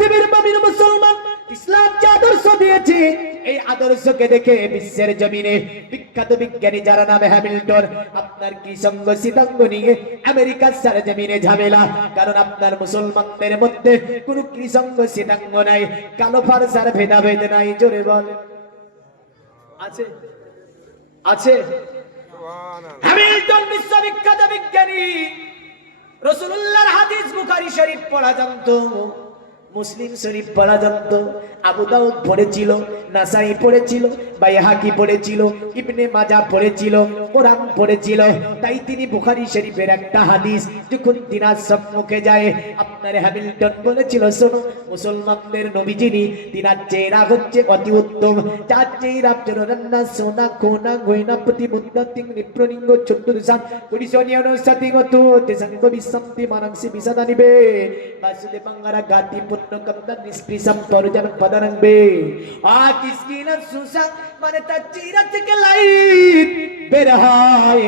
পৃথিবীর মামিন মুসলমান ইসলাম যে আদর্শ দিয়েছে এই আদর্শকে দেখে বিশ্বের জমিনে বিখ্যাত বিজ্ঞানী যারা নামে হ্যামিল্টন আপনার কি সঙ্গ সীতাঙ্গ নিয়ে আমেরিকার সারা জমিনে ঝামেলা? কারণ আপনার মুসলমানদের মধ্যে কোনো কৃসঙ্গ সীতাঙ্গ নাই কালো ফারসার ভেদাভেদ নাই জোরে বল। আছে আছে। হ্যামিল্টন বিশ্ববিখ্যাত বিজ্ঞানী রসুল্লাহর হাদিস বুখারী শরীফ পড়া জানতো। মুসলিম শরীফ পড়া জানতো আবু দাউদ পড়েছিল, নাসাই পড়েছিল, বাইহাকি পড়েছিল, ইবনে মাজা পড়েছিল, কোরআন পড়েছিল। তাই তিনি বুখারী শরীফের একটা হাদিস যখন দিনার সম্মুখে যায়, আপনার হ্যামিল্টন বলেছিল, শোনো, মুসলমানদের নবী যিনি তিনার চেহারা হচ্ছে অতি উত্তম। যার চেহারা রান্না, সোনা কোনা গয়না, প্রতি মুদ্রা তিং নিপ্রলিঙ্গ চতুর্সান পরিশনিয়ান সতিগত তেসঙ্গ বিসম্পি মানংসি বিসাদানিবে বাসুদে বাঙ্গারা গাতি পুণ্য কমদা নিষ্পৃসম পরজন পদনংবে আ কিসকি না সুসা মানে তার হয়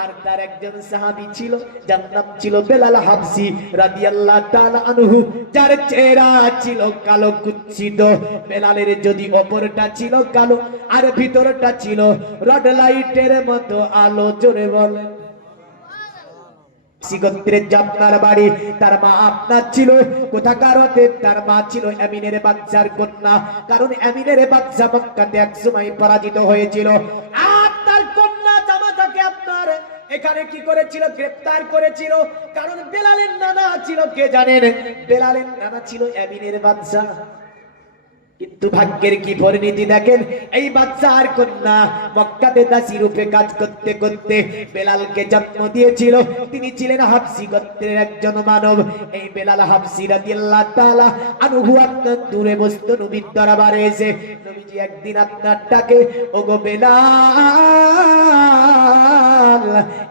আর তার একজন সাহাবী ছিল যার নাম ছিল বেলাল হাবসি রাদিয়াল্লাহু তাআলা আনহু যার চেহারা ছিল কালো কুচ্ছিত বেলালের যদি অপরটা ছিল কালো আর ভিতরটা ছিল রড লাইটের মতো আলো জোরে বলেন আপনার বাড়ি। তার মা আপনার ছিল তার মা ছিল বাচ্চার কন্যা। কারণ বাচ্চা এক সময় পরাজিত হয়েছিল। আর তার কন্যা জামাতাকে আপনার এখানে কি করেছিল? গ্রেফতার করেছিল। কারণ বেলালের নানা ছিল, কে জানেন? বেলালের নানা ছিল এমিনের বাচ্চা কিন্তু ভাগ্যের কি পরিণতি দেখেন? এই বাচ্চা আর কন্যা মক্কাতে দাসী রূপে কাজ করতে করতে বেলালকে জন্ম দিয়েছিল। তিনি ছিলেন হাফসি গোত্রের একজন মানব। এই বেলাল হাফসি রাদিয়াল্লাহু তাআলা আনহু আপনার দূরে বসতো নবীর দরবারে এসে নবীজি একদিন আপনার ডাকে, ওগো বেলাল,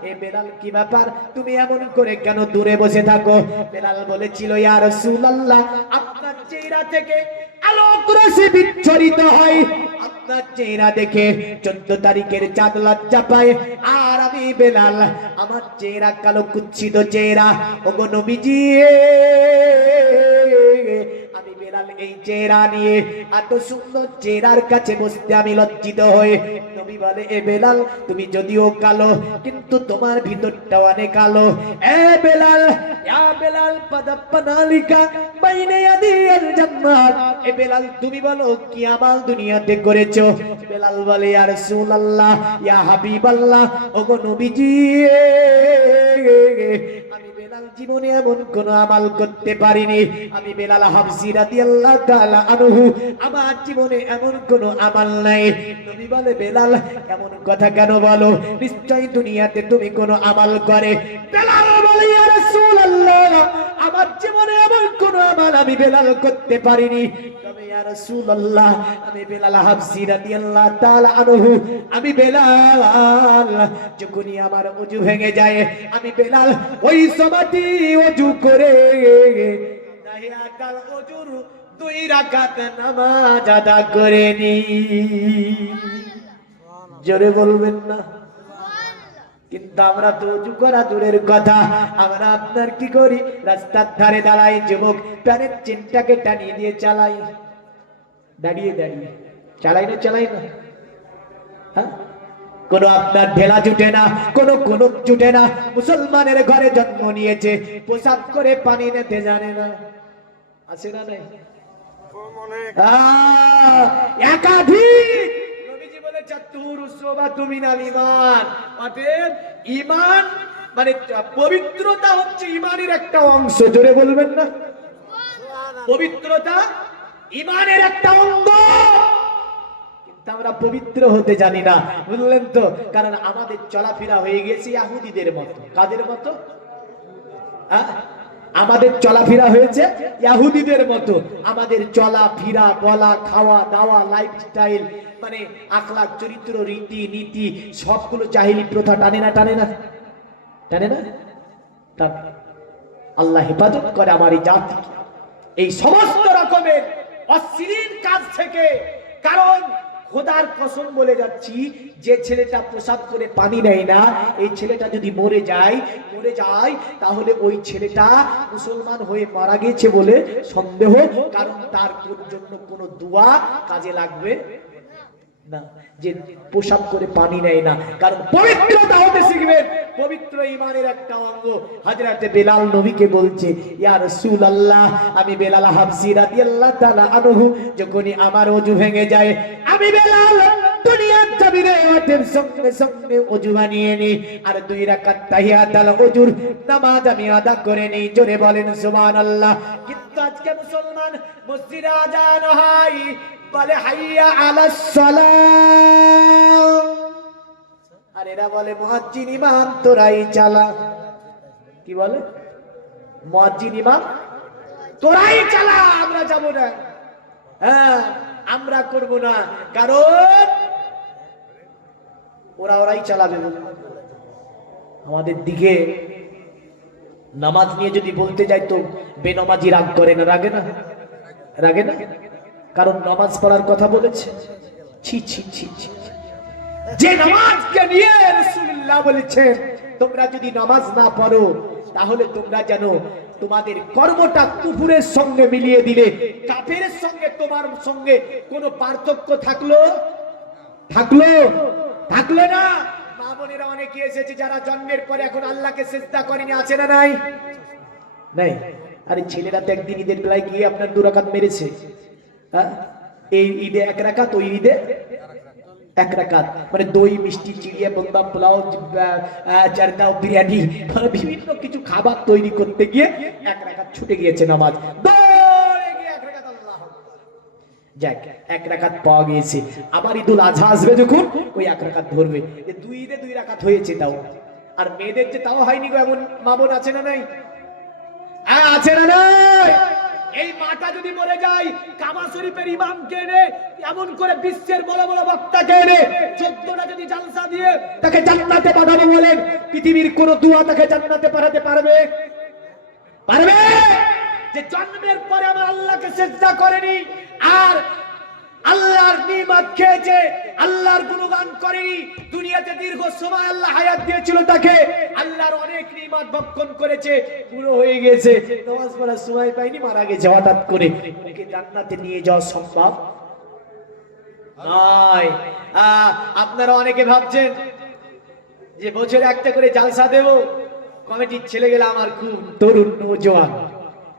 এ বেলাল কি ব্যাপার? তুমি এমন করে কেন দূরে বসে থাকো? বেলাল বলেছিল, ইয়া রাসূলুল্লাহ আপনার চেহারা থেকে আলোক রশ্মি বিচ্ছরিত হয়। আপনার চেহারা দেখে চোদ্দ তারিখের চাঁদ লজ্জা পায়। আর আমি বেলাল, আমার চেহারা কালো কুচ্ছিত চেহারা। ওগো নবীজি! এই চেহারা নিয়ে এত সুন্দর চেহারার কাছে বসতে আমি লজ্জিত হয়ে নবী বলে, এ বেলাল, তুমি যদিও কালো, কিন্তু তোমার ভিতরটা অনেক কালো। এ বেলাল, ইয়া বেলাল বাইনে এ বেলাল, তুমি বলো, কি আমাল দুনিয়াতে করেছ? বেলাল বলে, ইয়া রাসূলুল্লাহ, ইয়া হাবিবাল্লাহ, ওগো নবীজি বেলাল জীবনে এমন কোন আমাল করতে পারিনি। আমি বেলাল হাফসি রাদিয়াল্লাহু তাআলা আনহু, আমার জীবনে এমন কোন আমাল নাই। নবী বলে, বেলাল, এমন কথা কেন বলো? নিশ্চয় দুনিয়াতে তুমি কোন আমাল করে। বেলাল বলে, ইয়া রাসূলুল্লাহ, আমার জীবনে এমন কোন আমাল আমি বেলাল করতে পারিনি। আমি বেলাল যখনই আমার ভেঙে যায়, আমি বেলাল, ওই করে দুই নামাজ আদা করে নি। জোরে বলবেন না? কিন্তু আমরা তো উঁচু করা দূরের কথা, আমরা আপনার কি করি? রাস্তার ধারে দাঁড়াই, যুবক প্যানের চেনটাকে টানিয়ে দিয়ে চালাই। দাঁড়িয়ে দাঁড়িয়ে। চালাই না চালাই না। হ্যাঁ? কোনো আপনার ঢেলা জুটে না, কোনো কোন জুটে না। মুসলমানের ঘরে জন্ম নিয়েছে, পোশাক করে পানি নিতে জানে না। আছে না নাই? একাধিক। তুমি না ইমান মানে পবিত্রতা হচ্ছে ইমানের একটা অংশ। জোরে বলবেন না? পবিত্রতা ইমানের একটা অঙ্গ। আমরা পবিত্র হতে জানি না, বুঝলেন তো? কারণ আমাদের চলাফেরা হয়ে গেছে ইয়াহুদিদের মতো। কাদের মতো? হ্যাঁ? আমাদের চলাফেরা হয়েছে ইয়াহুদিদের মতো। আমাদের চলাফেরা, বলা, খাওয়া, দাওয়া লাইফস্টাইল মানে আখলাক চরিত্র, রীতি, নীতি, সবগুলো জাহিলি প্রথা টানে না টানে না? টানে না। আল্লাহ হেফাজত করে আমার এই জাতি। এই সমস্ত রকমের অশ্লীল কাজ থেকে। কারণ খোদার কসম বলে যাচ্ছি, যে ছেলেটা প্রসাদ করে পানি নেয় না, এই ছেলেটা যদি মরে যায় মরে যায়, তাহলে ওই ছেলেটা মুসলমান হয়ে মারা গেছে বলে সন্দেহ, কারণ তার জন্য কোনো দোয়া কাজে লাগবে? না, যে পোশাক করে পানি নেয় না। কারণ পবিত্রতা হতে শিখবেন পবিত্র ইমানের একটা অঙ্গ। হাজরাতে বেলাল নবীকে বলছে, ইয়া রাসূলুল্লাহ, আমি বেলাল হাবসি রাদিয়াল্লাহু তাআলা আনহু, যখনই আমার ওযু ভেঙে যায়, আমি বেলাল দুনিয়ার সঙ্গে সঙ্গে বানিয়ে নি আর দুই রাকাত নামাজ আমি আদা করে নেই। জোরে বলেন সুবহানাল্লাহ। কিন্তু আজকে মুসলমান মসজিদে আজান হয়। বলে, হাইয়া আলাস সালাম। আর এরা বলে মুয়াজ্জিন ইমাম, তোরাই চালা। কি বলে? মুয়াজ্জিন ইমাম, তোরাই চালা, আমরা যাব না। হ্যাঁ আমরা করব না, কারণ ওরা ওরাই চালাবে। আমাদের দিকে নামাজ নিয়ে যদি বলতে যাই তো বেনমাজি রাগ করে না, রাগে না? রাগে না? কারণ নামাজ পড়ার কথা বলেছে। ছি। যে নামাজকে নিয়ে রাসূলুল্লাহ বলেছেন, তোমরা যদি নামাজ না পড়ো, তাহলে তোমরা জানো তোমাদের কর্মটা কুফুরের সঙ্গে মিলিয়ে দিলে কাফেরের সঙ্গে তোমার সঙ্গে কোনো পার্থক্য থাকল? থাকল? থাকল না? মা বোনেরা অনেকে এসেছে যারা জন্মের পরে এখন আল্লাহকে চেষ্টা করেনি, আছে না নাই? নাই। আরে ছেলেরা তো একদিন ঈদের বেলায় গিয়ে আপনার দুরাকাত মেরেছে? এই ঈদে এক রাকাত, ওই ঈদে এক রাকাত। মানে দই, মিষ্টি পোলাও বিরিয়ানি মানে বিভিন্ন কিছু খাবার তৈরি করতে গিয়ে এক রাকাত ছুটে গিয়েছে নামাজ। পাওয়া গিয়েছে। আবার ঈদুল আজহা আসবে যখন, ওই এক রাকাত ধরবে। এ দুই ঈদে দুই রাকাত হয়েছে তাও। আর মেয়েদের যে তাও হয়নি গো, এমন মা বোন আছে না নাই? হ্যাঁ আছে না নাই? এই মাটা যদি মরে যায় কামা শরীফের ইমামকে এনে, এমন করে বিশ্বের বড় বড় বক্তাকে এনে, চোদ্দটা যদি জালসা দিয়ে তাকে জান্নাতে পাঠাবে বলেন, পৃথিবীর কোন দুয়া তাকে জান্নাতে পাঠাতে পারবে? পারবে? যে জন্মের পরে আমার আল্লাহকে চেষ্টা করেনি, আর আল্লাহর নিমাত খেয়েছে, আল্লাহর গুণগান করেনি, দুনিয়াতে দীর্ঘ সময় আল্লাহ হায়াত দিয়েছিল তাকে, আল্লাহর অনেক নিমাত ভক্ষণ করেছে, পুরো হয়ে গেছে। নামাজ পড়ার সময় পাইনি, মারা গেছে হঠাৎ করে। ওকে জান্নাতে নিয়ে যাওয়া সম্ভব? আপনারা অনেকে ভাবছেন যে বছরে একটা করে জালসা দেব, কমিটির ছেলে গেলে আমার খুব তরুণ নৌজওয়ান।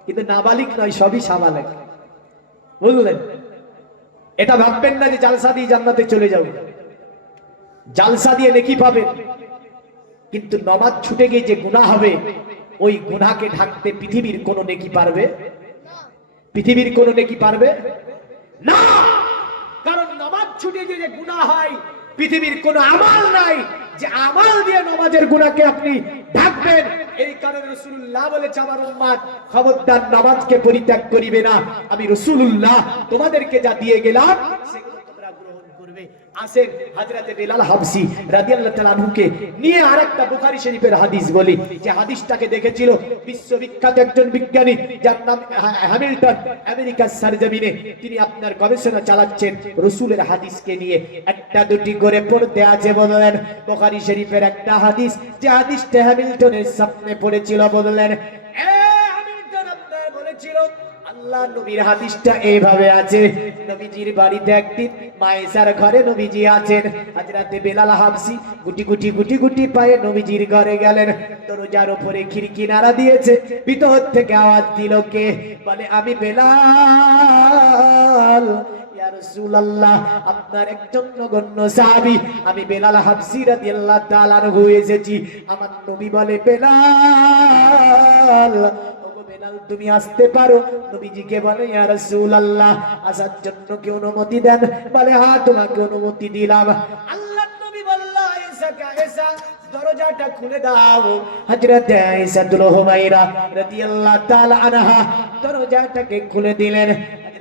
কিন্তু নাবালিক নয়, সবই সাবালিক। বুঝলেন? এটা ভাববেন না যে জালসা দিয়ে জান্নাতে চলে যাবে জালসা দিয়ে নেকি পাবেন কিন্তু নমাজ ছুটে গিয়ে যে গুনাহ হবে, ওই গুনাহকে ঢাকতে পৃথিবীর কোনো নেকি পারবে? পৃথিবীর কোন নেকি পারবে? না! কারণ নমাজ ছুটে গিয়ে যে গুনাহ হয়, পৃথিবীর কোনো আমাল নাই যে আমাল দিয়ে গুণাকে আপনি ঢাকবেন এই কারণে রসুল্লাহ বলেছে, আমার উম্মাদ খবরদার নামাজকে পরিত্যাগ করিবে না। আমি রসুল্লাহ তোমাদেরকে যা দিয়ে গেলাম সেগুলো তোমরা গ্রহণ করবে আসেন হাজরাতে বেলাল হাবসি রাদিয়াল্লাহু তাআলা আনহুকে নিয়ে আরেকটা বুখারী শরীফের হাদিস বলি। যে হাদিসটাকে দেখেছিল বিশ্ববিখ্যাত একজন বিজ্ঞানী যার নাম হ্যামিল্টন, আমেরিকার সারজমিনে। তিনি আপনার গবেষণা চালাচ্ছেন রসুলের হাদিসকে নিয়ে। একটা, দুটি করে পড়তে আছে বললেন। বুখারী শরীফের একটা হাদিস, যে হাদিসটা হ্যামিল্টনের সামনে পড়েছিল বললেন, এ হ্যামিল্টন আপনার বলেছিল আল্লাহ নবীর হাদিসটা এইভাবে আছে। নবীজির বাড়িতে একদিন ঘরে নবীজি আছেন। হাজরাতে বেলাল হাবসি গুটি গুটি গুটি গুটি পায়ে নবীজির ঘরে গেলেন। দরজার উপরে খিড়কি নাড়া দিয়েছে। ভিতর থেকে আওয়াজ দিল কে? বলে, আমি বেলাল। আপনার একজন নগণ্য সাহাবী। আমি বেলাল হাবসি রাদিয়াল্লাহু এসেছি। আমার নবী বলে, বেলাল তুমি আসতে পারো। নবীজিকে বলে, ইয়া রাসূলুল্লাহ, আসার জন্য কি অনুমতি দেন? বলে হ্যাঁ তোমাকে অনুমতি দিলাম। আল্লাহ নবী বলল এসা এসা দরজাটা খুলে দাও। হযরত আয়েশা দুলহুমাইরা রাদিয়াল্লাহু তাআলা আনহা দরজাটাকে খুলে দিলেন।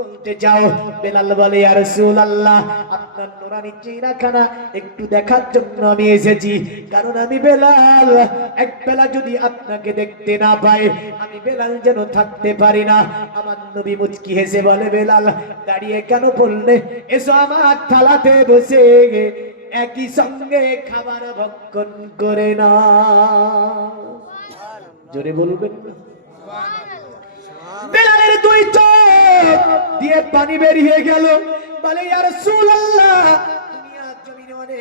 বলতে চাও বেলাল বলে ইয়া রাসূলুল্লাহ আপনার নুরানি চেহারাখানা একটু দেখার জন্য আমি এসেছি। কারণ আমি বেলাল। এক বেলা যদি আপনাকে দেখতে না পাই আমি বেলাল যেন থাকতে পারি না। আমার নবী মুচকি হেসে বলে বেলাল দাঁড়িয়ে কেন বললে এসো আমার থালাতে বসে। একই সঙ্গে খাবার ভক্ষণ করে না জোরে বলবেন না? বেলালের দুই চোখ দিয়ে পানি বেরিয়ে গেল। বলে ইয়ার সুল্লাহ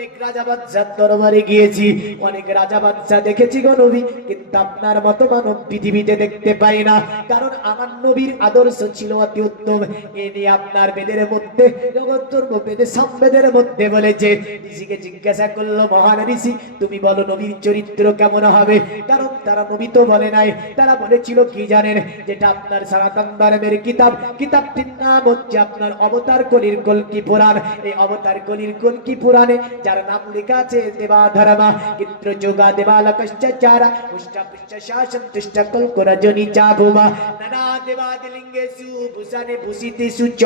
অনেক রাজা বাদশার দরবারে গিয়েছি, অনেক রাজা বাদশা দেখেছি গো নবী, কিন্তু আপনার মতো মানব পৃথিবীতে দেখতে পাই না, কারণ আমার নবীর আদর্শ ছিল অতি উত্তম। এ নিয়ে আপনার বেদের মধ্যে জগত্তর বেদের সম্বেদের মধ্যে বলেছে, ঋষিকে জিজ্ঞাসা করল, মহান ঋষি, তুমি বলো নবীর চরিত্র কেমন হবে? কারণ তারা নবী তো বলে নাই, তারা বলেছিল কি জানেন? যেটা আপনার সনাতন ধর্মের কিতাব, কিতাবটির নাম হচ্ছে আপনার অবতার কলির কলকি পুরাণ। এই অবতার কলির কলকি পুরাণে যার নাম লেখা আছে দেবা ধর্মা চিত্র যোগা দেবালকশ্চাচারা উষ্টা পুষ্টা শাসন তুষ্ট কল্প রজনী চা ভুমা নানা দেবাদিলিঙ্গেষু ভূষণে ভূষিতেষু চ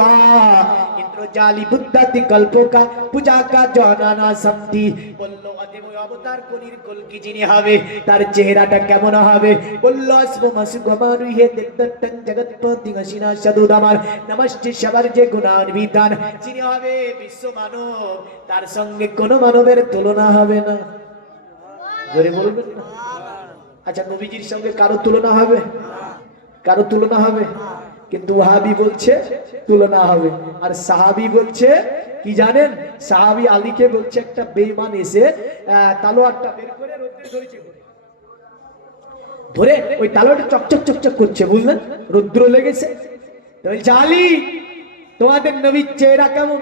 ইন্দ্রজালি বুদ্ধাতি কল্পকা পূজা কা জনানা সন্তি বলল অদেব ওই অবতার কলির কলকি যিনি হবে তার চেহারাটা কেমন হবে বলল অস্ম মাসু গমারু হে দেবদত্তন জগৎপতি হসিনা সদুদ আমার নমস্তে সবার যে গুণান্বিতান যিনি হবে বিশ্ব মানব তার সঙ্গে কোনো মানবের তুলনা হবে না। জোরে বলবেন আচ্ছা নবীজির সঙ্গে কারও তুলনা হবে? কারও তুলনা হবে? কিন্তু ওহাবি বলছে, তুলনা হবে। আর সাহাবি বলছে, কি জানেন? সাহাবি আলীকে বলছে, একটা বেঈমান এসে তালোয়ারটা বের করে ধরেছে। ধরে ওই তালোয়ারটা চকচক চকচক করছে, বুঝলেন? রুদ্র লেগেছে। বলছে, আলী, তোমাদের নবীর চেহারা কেমন?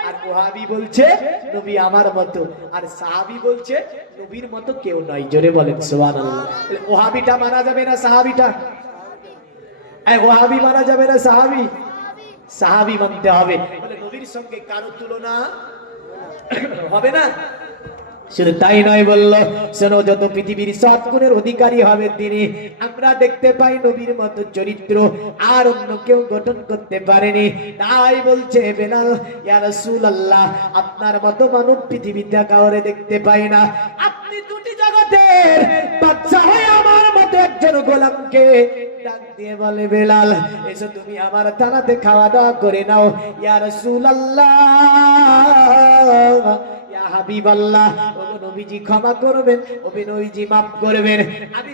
ওহাবি বলছে, নবী আমার মতো। আর সাহাবি বলছে, নবীর মতো কেউ নয়। জোরে বলেন তাহলে ওহাবিটা মানা যাবে না সাহাবিটা? ওহাবি মানা যাবে না সাহাবি? সাহাবি মানতে হবে। নবীর সঙ্গে কারও তুলনা হবে না? শুধু তাই নয় বলল, শোনো, যত পৃথিবীর সৎগুণের অধিকারী হবে তিনি, আমরা দেখতে পাই নবীর মতো চরিত্র, আর অন্য কেউ গঠন করতে পারেনি। তাই বলছে বেলাল, ইয়া রাসূলুল্লাহ, আপনার মতো মানব পৃথিবীতে কাউরে দেখতে পাই না। আপনি দুটি জগতের বাচ্চা হয়ে আমার মতো একজন গোলামকে দিয়ে বলে, বেলাল, এসো তুমি আমার থানাতে খাওয়া দাওয়া করে নাও। ইয়ার ইয়া রাসূলুল্লাহ আমি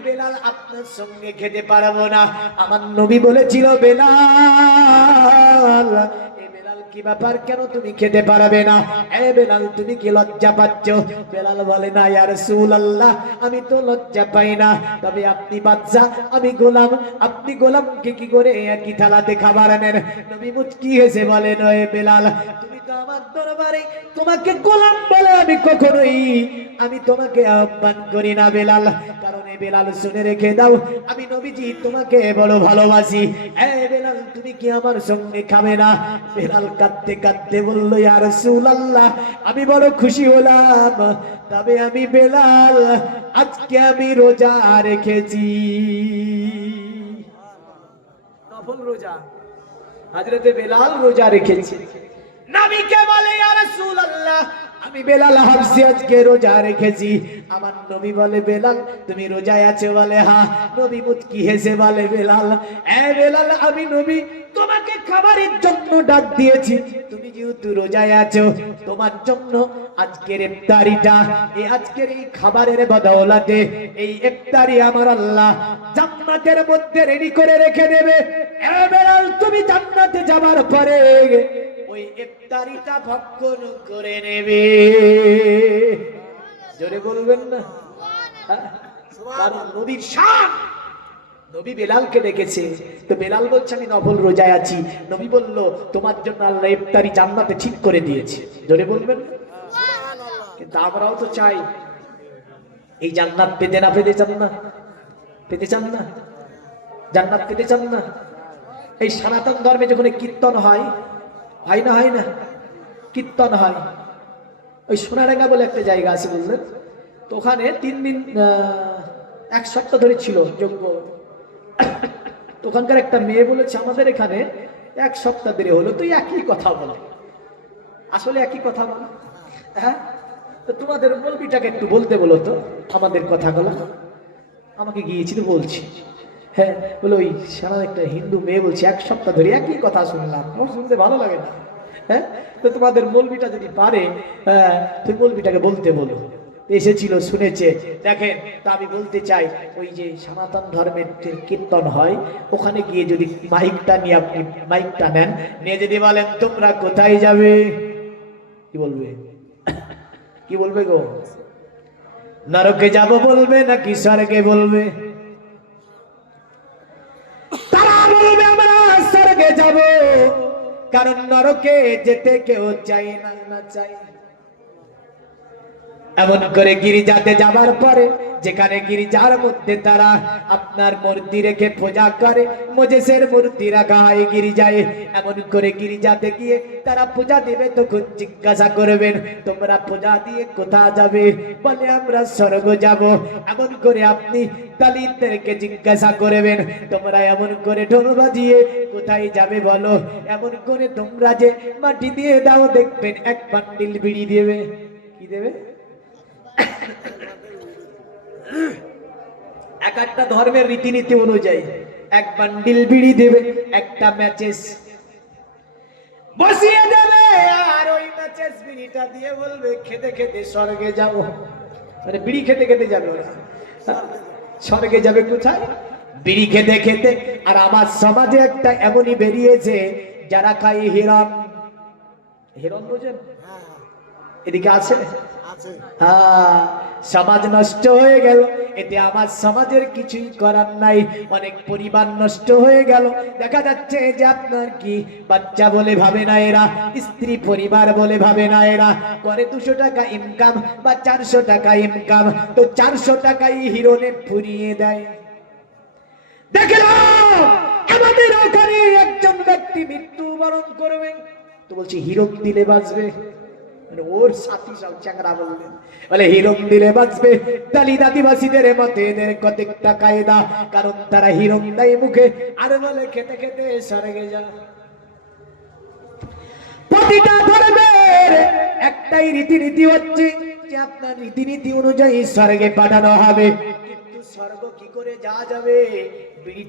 ব্যাপার? কেন তুমি খেতে পারবে না? এ বেলাল, তুমি কি লজ্জা পাচ্ছ? বেলাল বলে, না, ইয়া রাসূলুল্লাহ, আমি তো লজ্জা পাই না। তবে আপনি বাচ্চা আমি গোলাম। আপনি গোলামকে কি করে একই থালাতে খাবার নেন নবী মুচকি হেসে বলে নয় বেলাল, তুমি আমার দরবারে তোমাকে গোলাম বলে আমি কখনোই, আমি তোমাকে আহ্বান করি না বেলাল। কারণ বেলাল শুনে রেখে দাও, আমি নবীজি তোমাকে বড় ভালোবাসি। বেলাল, তুমি কি আমার সঙ্গে খাবে না? বেলাল কাঁদতে কাঁদতে বলল, ইয়া রাসূলুল্লাহ, আমি বড় খুশি হলাম। তবে আমি বেলাল, আজকে আমি রোজা রেখেছি। নফল রোজা। হাজরতে বেলাল রোজা রেখেছে। নবীকে বলে, ইয়া রাসূলুল্লাহ, আমি বেলাল হাফসি আজকে রোজা রেখেছি। আমার নবী বলে, বেলাল, তুমি রোজায় বলে নবী হেসে বলে, বেলাল, এ বেলাল, আমি নবী, তোমাকে খাবারের জন্য ডাক দিয়েছি। তুমি যেহেতু রোজায় আছো, তোমার জন্য আজকের ইফতারিটা এই আজকের এই খাবারের বদৌলতে, এই ইফতারি আমার আল্লাহ জান্নাতের মধ্যে রেডি করে রেখে দেবে। এ বেলাল, তুমি জান্নাতে যাবার পরে ওই ইফতারিটা ভক্ষণ করে নেবে। জোরে বলবেন না? হ্যাঁ? কারণ নবীর শান। নবী বেলালকে ডেকেছে। তো বেলাল বলছে আমি নফল রোজায় আছি। নবী বলল তোমার জন্য আল্লাহ ইফতারি জান্নাতে ঠিক করে দিয়েছে। জোরে বলবেন কিন্তু আমরাও তো চাই। এই জান্নাত পেতে না পেতে চান না? পেতে চান না? জান্নাত পেতে চান না? এই সনাতন ধর্মে যখন কীর্তন হয় হয় না হয় না, কীর্তন হয়। ওই সোনারেঙ্গা বলে একটা জায়গা আছে, বুঝলেন? তো ওখানে তিন দিন এক সপ্তাহ ধরে ছিল যজ্ঞ তো ওখানকার একটা মেয়ে বলেছে, আমাদের এখানে এক সপ্তাহ ধরে হলো, তুই একই কথা বলে। আসলে একই কথা বলে। হ্যাঁ? তো তোমাদের মলবিটাকে একটু বলতে বলো তো, আমাদের কথাগুলো। আমাকে গিয়েছি তো বলছি। হ্যাঁ বলে ওই সারা একটা হিন্দু মেয়ে বলছে এক সপ্তাহ ধরে একই কথা শুনলাম। আমার শুনতে ভালো লাগে না। হ্যাঁ তো তোমাদের মলবিটা যদি পারে হ্যাঁ, তুমি মলবিটাকে বলতে বলো। এসেছিল শুনেছে। দেখেন তা আমি বলতে চাই ওই যে সনাতন ধর্মের যে কীর্তন হয় ওখানে গিয়ে যদি মাইকটা নিয়ে আপনি মাইকটা নেন নিয়ে যদি বলেন তোমরা কোথায় যাবে? কি বলবে? কি বলবে গো? নরকে যাব বলবে নাকি স্বর্গে বলবে? যাব। কারণ নরকে যেতে কেউ চাই না না চাই এমন করে গিরিজাতে যাবার পরে, যেখানে গিরিজার মধ্যে তারা আপনার মূর্তি রেখে পূজা করে, মোজেসের মূর্তি রাখা হয় গিরিজায়। এমন করে গিরিজাতে গিয়ে তারা পূজা দেবে, তখন জিজ্ঞাসা করবেন, তোমরা পূজা দিয়ে কোথা যাবে? বলে, আমরা স্বর্গ যাব। এমন করে আপনি দলিতদেরকে জিজ্ঞাসা করবেন, তোমরা এমন করে ঢোল বাজিয়ে কোথায় যাবে বলো? এমন করে তোমরা যে মাটি দিয়ে দাও, দেখবেন এক বান্ডিল বিড়ি দেবে। কি দেবে? এক একটা ধর্মের রীতিনীতি অনুযায়ী এক বান্ডিল বিড়ি দেবে একটা ম্যাচেস বসিয়ে দেবে আর ওই ম্যাচেস বিড়িটা দিয়ে বলবে খেতে খেতে স্বর্গে যাব। মানে বিড়ি খেতে খেতে যাবে ওরা। হ্যাঁ? স্বর্গে যাবে কোথায়? বিড়ি খেতে খেতে। আর আমার সমাজে একটা এমনই বেরিয়েছে যারা খায় হিরণ। হিরণ বোঝেন? এদিকে আছে আছে? সমাজ নষ্ট হয়ে গেল। এতে আমার সমাজের কিছুই করার নাই। অনেক পরিবার নষ্ট হয়ে গেল। দেখা যাচ্ছে যে আপনার কি বাচ্চা বলে ভাবে না এরা, স্ত্রী পরিবার বলে ভাবে না এরা। করে দুশো টাকা ইনকাম বা চারশো টাকা ইনকাম তো চারশো টাকাই হিরোনে ফুরিয়ে দেয়। দেখলাম, আমাদের ওখানে একজন ব্যক্তি মৃত্যুবরণ করবে। তো বলছি, হিরক দিলে বাঁচবে। ওর সাথী সব চ্যাংরা বললেন। বলে দিলে বাঁচবে। আদিবাসীদের এদের কায়দা। কারণ তারা হিরম দেয় মুখে। আর বলে, খেতে খেতে সরগে যা। প্রতিটা ধর্মের একটাই রীতিনীতি হচ্ছে যে, আপনার রীতিনীতি অনুযায়ী স্বর্গে পাঠানো হবে। কিন্তু স্বর্গ কি করে যাওয়া যাবে?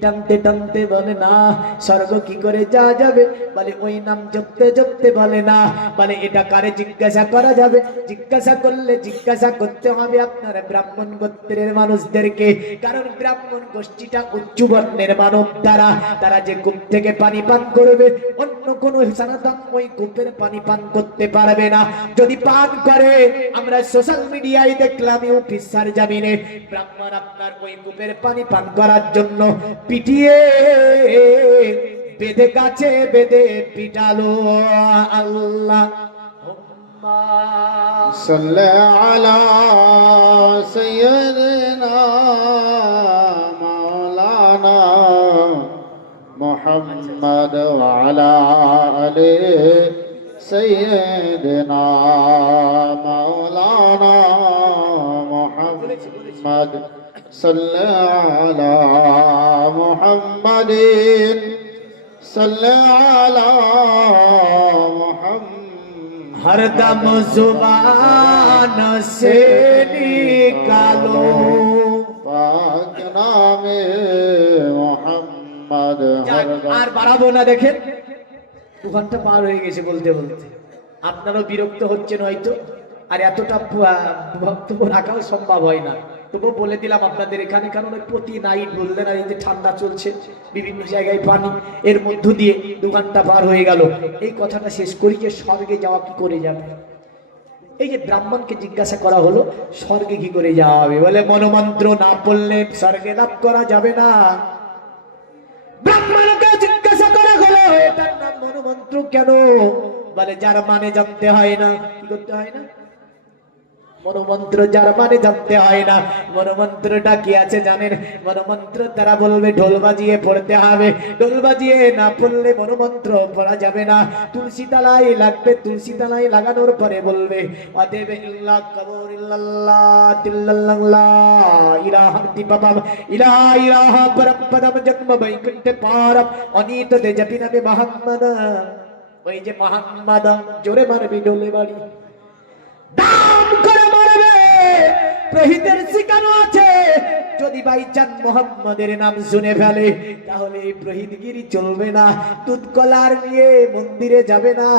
টানতে টানতে বলে না, স্বর্গ কি করে যাওয়া যাবে? বলে, ওই নাম জপতে জপতে বলে না, বলে, এটা কারে জিজ্ঞাসা করা যাবে? জিজ্ঞাসা করলে জিজ্ঞাসা করতে হবে আপনার ব্রাহ্মণ গোত্রের মানুষদেরকে। কারণ ব্রাহ্মণ গোষ্ঠীটা উচ্চ বর্ণের মানব দ্বারা। তারা যে কূপ থেকে পানি পান করবে, অন্য কোন সনাতন ওই কূপের পানি পান করতে পারবে না। যদি পান করে, আমরা সোশ্যাল মিডিয়ায় দেখলাম ইউপি জামিনে ব্রাহ্মণ আপনার ওই কূপের পানি পান করার জন্য পিটিয়ে বেঁধে গাছে বেঁধে পিটালো আল্লাহ صل على سيدنا مولانا محمد وعلى آل سيدنا مولانا محمد صلى على محمد صلى على محمد ہر دم زبان سے نکالو پاک نام محمد আর বাড়াবো না দেখেন। দু ঘণ্টা পার হয়ে গেছে বলতে বলতে। আপনারাও বিরক্ত হচ্ছেন হয়তো। আর এতটা বক্তব্য রাখাও সম্ভব হয় না। তবু বলে দিলাম আপনাদের এখানে, কারণ প্রতি নাইট বললেন এই যে ঠান্ডা চলছে, বিভিন্ন জায়গায় পানি, এর মধ্য দিয়ে দু ঘণ্টা পার হয়ে গেল। এই কথাটা শেষ করি যে স্বর্গে যাওয়া কি করে যাবে? এই যে ব্রাহ্মণকে জিজ্ঞাসা করা হলো, স্বর্গে কি করে হবে বলে, মনোমন্ত্র না পড়লে স্বর্গে লাভ করা যাবে না। ব্রাহ্মণকে জিজ্ঞাসা করা হলো এটার নাম মনোমন্ত্র কেন? বলে, যার মানে জানতে হয় না, কি করতে হয় না? মনোমন্ত্র যার মানে জানতে হয় না। মনোমন্ত্রটা কি আছে জানেন? মনোমন্ত্র তারা বলবে, ঢোল বাজিয়ে পড়তে হবে। ঢোল বাজিয়ে না পড়লে মনোমন্ত্র পড়া যাবে না। তুলসী তালাই লাগবে, তুলসী তালাই লাগানোর পরে বলবে অদেবে ইল্লাহ কবর ইল্লাল্লাহ, তিল্লাল্লাহ ইলাহা দিবাবাম ইলাহা ইলাহা পরমপদম জন্ম বৈকুণ্ঠে পারম, অনিত তে জপি নবী মোহাম্মদ ওই যে মোহাম্মদ জোরে মারবি ডোলে বাড়ি দাম প্রহিতের শিকানো আছে। যদি বাইচান মোহাম্মদের নাম শুনে ফেলে, তাহলে প্রহিতগিরি চলবে না। দুধ কলার নিয়ে মন্দিরে যাবে না।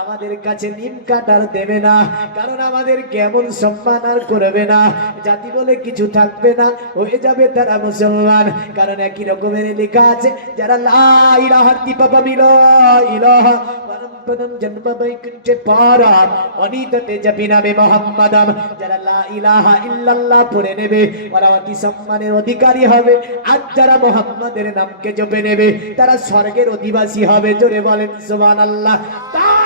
আমাদের কাছে নিম কাটার দেবে না। কারণ আমাদের কেমন সম্মান আর করবে না। জাতি বলে কিছু থাকবে না। হয়ে যাবে তারা মুসলমান। কারণ একই রকমের লেখা আছে, যারা লা ইলাহা দিবাবা মিলা ইলাহা জন্ম বৈকুণ্ঠে পারাম অনিততে জপি নামে মোহাম্মদম। যারা লা ইলাহা ইল্লাল্লাহ পড়ে নেবে, ওরা অতি সম্মানের অধিকারী হবে। আর যারা মোহাম্মদের নামকে জপে নেবে, তারা স্বর্গের অধিবাসী হবে। জোরে বলেন, সুবহানাল্লাহ। তাই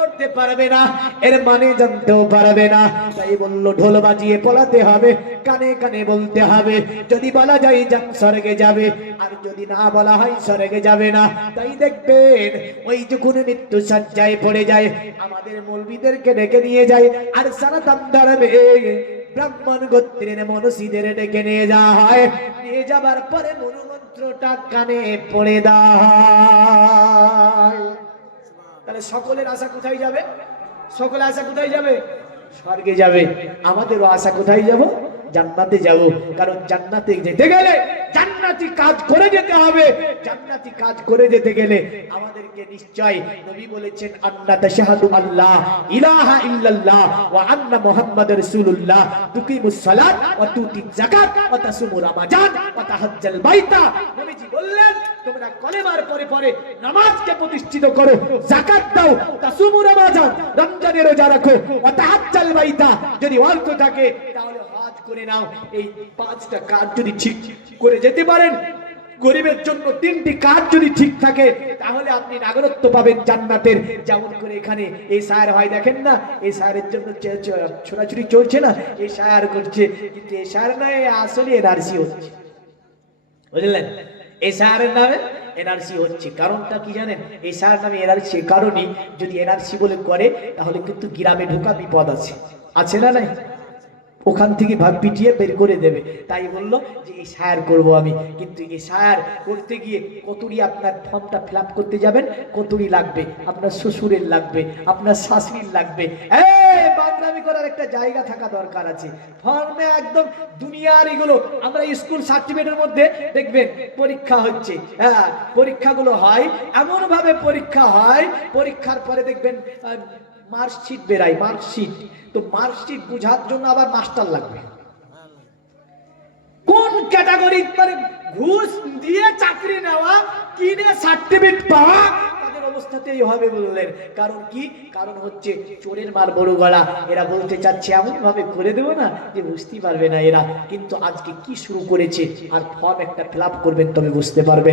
পড়তে পারবে না, এর মানে জানতেও পারবে না। তাই বলল, ঢোল বাজিয়ে পলাতে হবে, কানে কানে বলতে হবে। যদি বলা যায় যান স্বর্গে যাবে, আর যদি না বলা হয় স্বর্গে যাবে না। তাই দেখবেন, ওই যখন মৃত্যু সজ্জায় পড়ে যায়, আমাদের মৌলবীদেরকে ডেকে নিয়ে যায়, আর সারা তান্দারবে ব্রাহ্মণ গোত্রের মনসীদের ডেকে নিয়ে যাওয়া হয়। নিয়ে যাবার পরে মনোমন্ত্রটা কানে পড়ে দেওয়া হয়। তাহলে সকলের আশা কোথায় যাবে? সকলের আশা কোথায় যাবে? স্বর্গে যাবে। আমাদেরও আশা কোথায় যাব? জান্নাতে যাব কারণ জান্নাতে যেতে গেলে জান্নাতি কাজ করে যেতে হবে। জান্নাতি কাজ করে যেতে গেলে আমাদেরকে নিশ্চয় নবী বলেছেন, আন্না তাশহাদু আল্লাহ, ইলাহা ইল্লাল্লাহ, ওয়া আন্না মুহাম্মাদুর রাসূলুল্লাহ। তুকিমুস সালাত, ওয়া তুতি যাকাত, ওয়া তাসুমু রমাজান, ওয়া তাহাজ্জাল বাইতা। নবীজি বললেন, তোমরা কলেমার পরে পরে নামাজকে প্রতিষ্ঠিত করো, যাকাত দাও, তাসুমু রমাজান, রমজানের রোজা রাখো, ওয়া তাহাজ্জাল বাইতা। যদি অল্প থাকে, তাহলে হজ করে নাও। এই পাঁচটা কাজ যদি ঠিক করে যেতে পারেন, গরিবের জন্য তিনটি কাজ যদি ঠিক থাকে, তাহলে আপনি নাগরত্ব পাবেন জান্নাতের। যেমন করে এখানে এই সায়ার হয়, দেখেন না? এই সায়ারের জন্য ছোড়াছুড়ি চলছে না? এই সায়ার করছে, কিন্তু এই সায়ার নয় আসলে এনআরসি হচ্ছে। বুঝলেন? এই সায়ারের নামে এনআরসি হচ্ছে। কারণটা কি জানেন? এই সায়ার নামে এনআরসি কারণই যদি এনআরসি বলে করে, তাহলে কিন্তু গ্রামে ঢোকা বিপদ আছে। আছে না নাই? ওখান থেকে ভাগ পিটিয়ে বের করে দেবে। তাই বলল যে, এই সায়ার করব আমি। কিন্তু এই সায়ার করতে গিয়ে কতুরি আপনার ফর্মটা ফিল করতে যাবেন। কতুরি লাগবে, আপনার শ্বশুরের লাগবে, আপনার শাশুড়ির লাগবে। বাদনামি করার একটা জায়গা থাকা দরকার আছে। ফর্মে একদম দুনিয়ার এগুলো, আমরা স্কুল সার্টিফিকেটের মধ্যে দেখবেন পরীক্ষা হচ্ছে। হ্যাঁ পরীক্ষাগুলো হয় এমন ভাবে পরীক্ষা হয়, পরীক্ষার পরে দেখবেন মার্কশিট বেরায় মার্কশিট। তো মার্কশিট বোঝার জন্য আবার মাস্টার লাগবে। কোন ক্যাটাগরি মানে ঘুষ দিয়ে চাকরি নেওয়া, কিনে সার্টিফিকেট পাওয়া, তাদের অবস্থাতেই হবে বললেন। কারণ কি? কারণ হচ্ছে চোরের মার বড় গলা। এরা বলতে চাচ্ছে করে দেবো না যে বুঝতেই পারবে না এরা। কিন্তু আজকে কি শুরু করেছে? আর ফর্ম একটা ফিল করবেন তবে বুঝতে পারবেন।